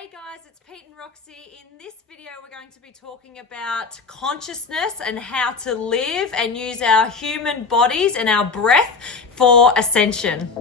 Hey guys, it's Pete and Roxy. In this video, we're going to be talking about consciousness and how to live and use our human bodies and our breath for ascension.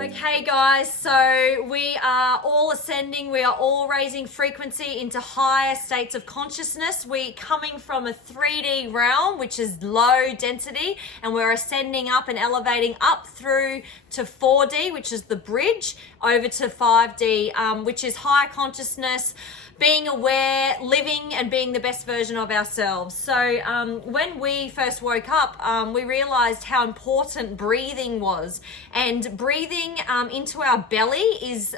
Okay guys, so we are all ascending, we are all raising frequency into higher states of consciousness. We're coming from a 3D realm, which is low density, and we're ascending up and elevating up through to 4D, which is the bridge, over to 5D, which is higher consciousness, being aware, living and being the best version of ourselves. So when we first woke up, we realized how important breathing was. And breathing into our belly is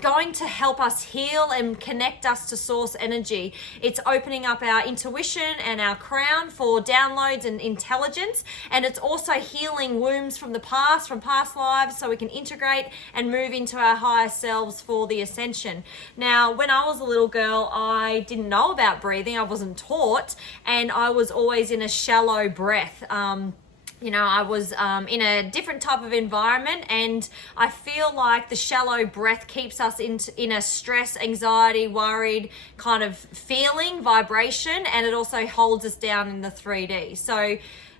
going to help us heal and connect us to source energy. It's opening up our intuition and our crown for downloads and intelligence, and it's also healing wounds from the past, from past lives, so we can integrate and move into our higher selves for the ascension. Now, when I was a little girl, I didn't know about breathing. I wasn't taught, and I was always in a shallow breath. I was in a different type of environment, and I feel like the shallow breath keeps us in a stress, anxiety, worried kind of feeling, vibration, and it also holds us down in the 3D. So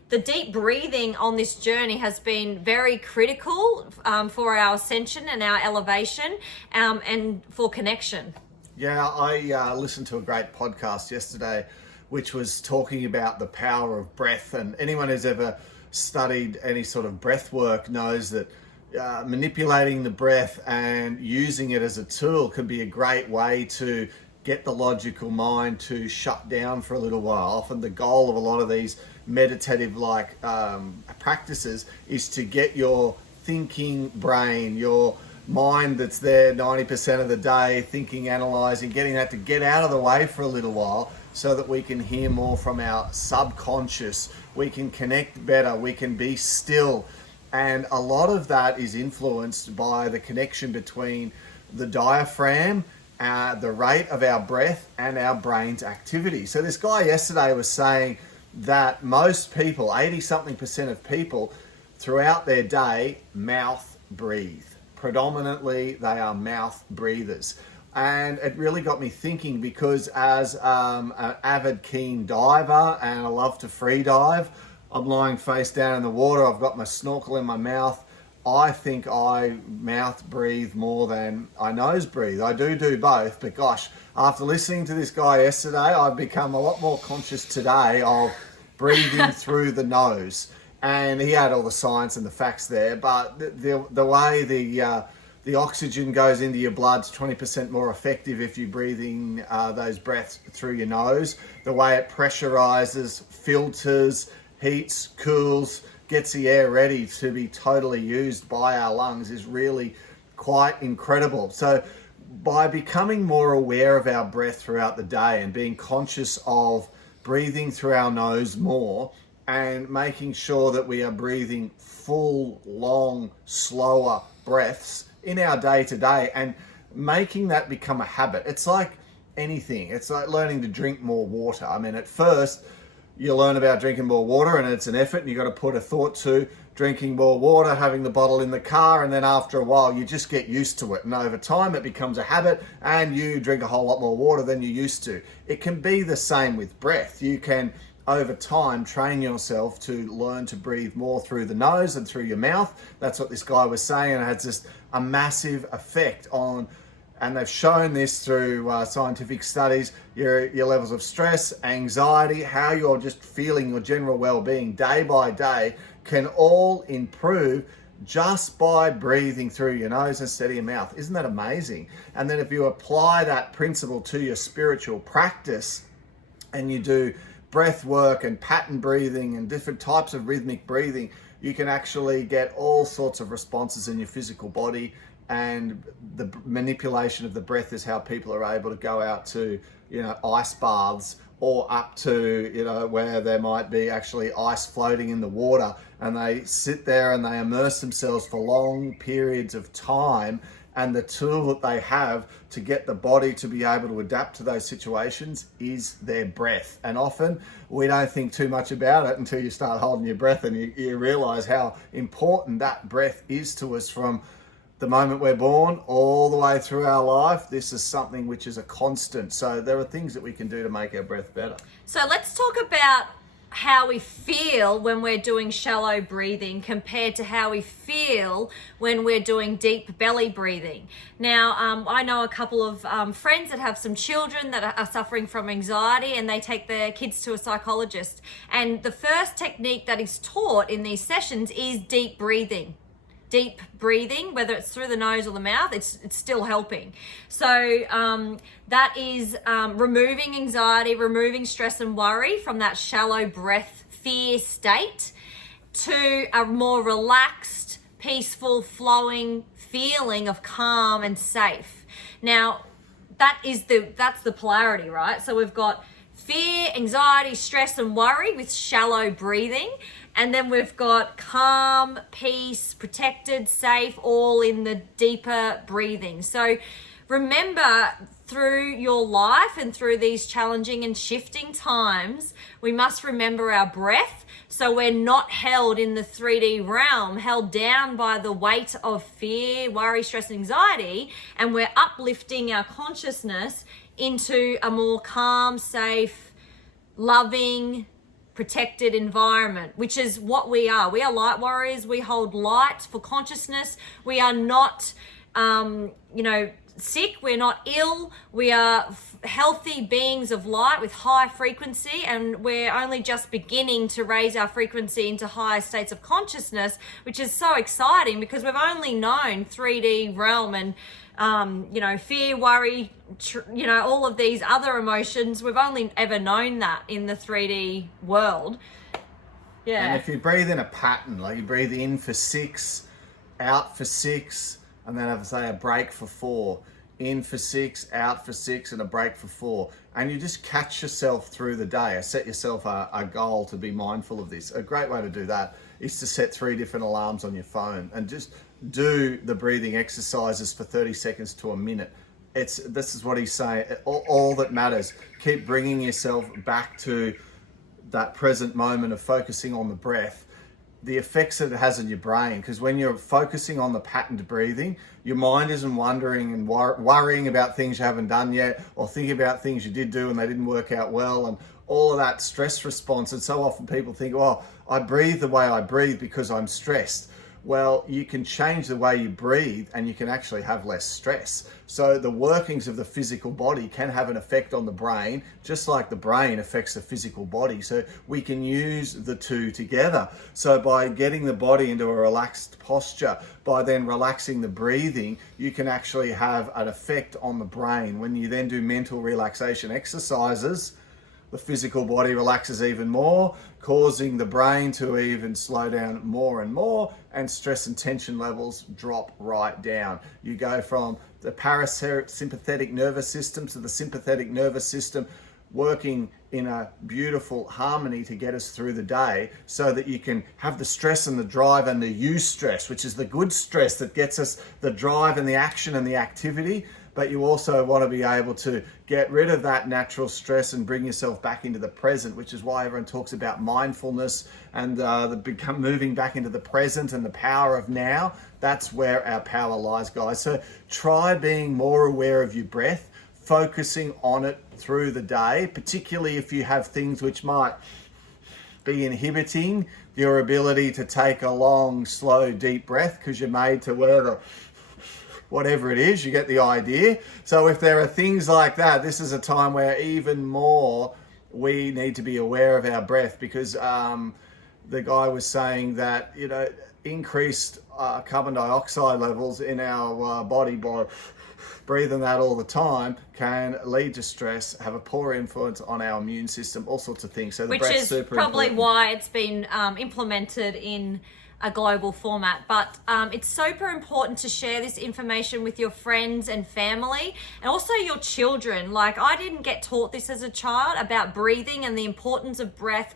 the deep breathing on this journey has been very critical for our ascension and our elevation and for connection. Yeah, I listened to a great podcast yesterday, which was talking about the power of breath, and anyone who's ever studied any sort of breath work knows that manipulating the breath and using it as a tool can be a great way to get the logical mind to shut down for a little while. Often the goal of a lot of these meditative practices is to get your thinking brain, your mind that's there 90% of the day, thinking, analyzing, getting that to get out of the way for a little while so that we can hear more from our subconscious. We can connect better, we can be still. And a lot of that is influenced by the connection between the diaphragm, the rate of our breath, and our brain's activity. So this guy yesterday was saying that most people, 80-something% of people throughout their day, mouth breathe. Predominantly, they are mouth breathers. And it really got me thinking, because as an avid keen diver, and I love to free dive, I'm lying face down in the water, I've got my snorkel in my mouth. I think I mouth breathe more than I nose breathe. I do both, but gosh, after listening to this guy yesterday, I've become a lot more conscious today of breathing through the nose. And he had all the science and the facts there, but the way the oxygen goes into your blood's 20% more effective if you're breathing those breaths through your nose. The way it pressurizes, filters, heats, cools, gets the air ready to be totally used by our lungs is really quite incredible. So by becoming more aware of our breath throughout the day and being conscious of breathing through our nose more, and making sure that we are breathing full, long, slower breaths in our day-to-day, and making that become a habit. It's like anything. It's like learning to drink more water. I mean, at first you learn about drinking more water and it's an effort, and you've got to put a thought to drinking more water, having the bottle in the car, and then after a while you just get used to it, and over time it becomes a habit and you drink a whole lot more water than you used to. It can be the same with breath. You can over time train yourself to learn to breathe more through the nose and through your mouth. That's what this guy was saying, and it has just a massive effect on, and they've shown this through scientific studies, your levels of stress, anxiety, how you're just feeling, your general well-being day by day can all improve just by breathing through your nose instead of your mouth. Isn't that amazing? And then if you apply that principle to your spiritual practice, and you do breath work and pattern breathing and different types of rhythmic breathing, you can actually get all sorts of responses in your physical body. And the manipulation of the breath is how people are able to go out to, ice baths, or up to, where there might be actually ice floating in the water, and they sit there and they immerse themselves for long periods of time And the tool that they have to get the body to be able to adapt to those situations is their breath. And often we don't think too much about it until you start holding your breath, and you realize how important that breath is to us from the moment we're born all the way through our life. This is something which is a constant. So there are things that we can do to make our breath better. So let's talk about how we feel when we're doing shallow breathing compared to how we feel when we're doing deep belly breathing. Now, I know a couple of friends that have some children that are suffering from anxiety, and they take their kids to a psychologist. And the first technique that is taught in these sessions is deep breathing. Deep breathing, whether it's through the nose or the mouth, it's still helping. So that is removing anxiety, removing stress and worry from that shallow breath fear state to a more relaxed, peaceful, flowing feeling of calm and safe. Now, that's the polarity, right? So we've got fear, anxiety, stress and worry with shallow breathing. And then we've got calm, peace, protected, safe, all in the deeper breathing. So remember, through your life and through these challenging and shifting times, we must remember our breath, so we're not held in the 3D realm, held down by the weight of fear, worry, stress, and anxiety, and we're uplifting our consciousness into a more calm, safe, loving, protected environment, which is what we are. We are light warriors. We hold light for consciousness. We are not, sick. We're not ill. We are healthy beings of light with high frequency, and we're only just beginning to raise our frequency into higher states of consciousness, which is so exciting because we've only known 3D realm and fear, worry, all of these other emotions. We've only ever known that in the 3D world. Yeah. And if you breathe in a pattern, like you breathe in for 6, out for 6, and then have, say, a break for 4, in for 6, out for 6, and a break for 4. And you just catch yourself through the day. Set yourself a goal to be mindful of this. A great way to do that is to set 3 different alarms on your phone and just do the breathing exercises for 30 seconds to a minute. This is what he's saying. All that matters. Keep bringing yourself back to that present moment of focusing on the breath, the effects that it has on your brain. Because when you're focusing on the patterned breathing, your mind isn't wondering and worrying about things you haven't done yet, or thinking about things you did do and they didn't work out well, and all of that stress response. And so often people think, oh, I breathe the way I breathe because I'm stressed. Well, you can change the way you breathe and you can actually have less stress. So the workings of the physical body can have an effect on the brain, just like the brain affects the physical body. So we can use the two together. So by getting the body into a relaxed posture, by then relaxing the breathing, you can actually have an effect on the brain. When you then do mental relaxation exercises, the physical body relaxes even more, causing the brain to even slow down more and more, and stress and tension levels drop right down. You go from the parasympathetic nervous system to the sympathetic nervous system, working in a beautiful harmony to get us through the day, so that you can have the stress and the drive and the eustress, which is the good stress that gets us the drive and the action and the activity. But you also want to be able to get rid of that natural stress and bring yourself back into the present, which is why everyone talks about mindfulness and moving back into the present and the power of now. That's where our power lies, guys. So try being more aware of your breath, focusing on it through the day, particularly if you have things which might be inhibiting your ability to take a long, slow, deep breath, because you're made to wear the whatever it is, you get the idea. So if there are things like that, this is a time where even more we need to be aware of our breath, because the guy was saying that, increased carbon dioxide levels in our body by breathing that all the time can lead to stress, have a poor influence on our immune system, all sorts of things. So the breath's super important. Which is probably why it's been implemented in a global format. But it's super important to share this information with your friends and family, and also your children. Like, I didn't get taught this as a child about breathing and the importance of breath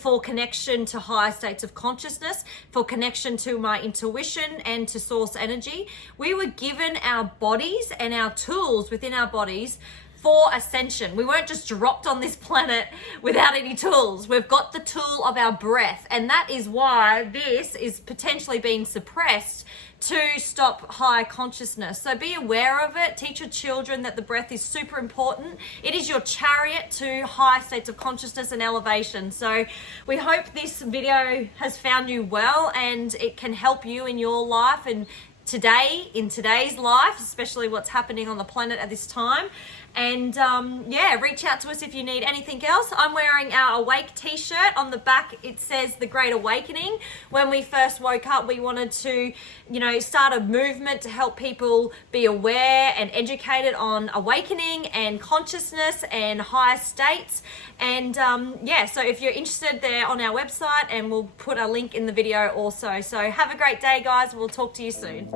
for connection to higher states of consciousness, for connection to my intuition and to source energy. We were given our bodies and our tools within our bodies for ascension. We weren't just dropped on this planet without any tools. We've got the tool of our breath, and that is why this is potentially being suppressed to stop high consciousness. So be aware of it. Teach your children that the breath is super important. It is your chariot to high states of consciousness and elevation. So we hope this video has found you well, and it can help you in your life and in today's life, especially what's happening on the planet at this time. And reach out to us if you need anything else. I'm wearing our Awake t-shirt. On the back it says The Great Awakening. When we first woke up, we wanted to start a movement to help people be aware and educated on awakening and consciousness and higher states. And so if you're interested, they're on our website, and we'll put a link in the video also. So have a great day, guys. We'll talk to you soon.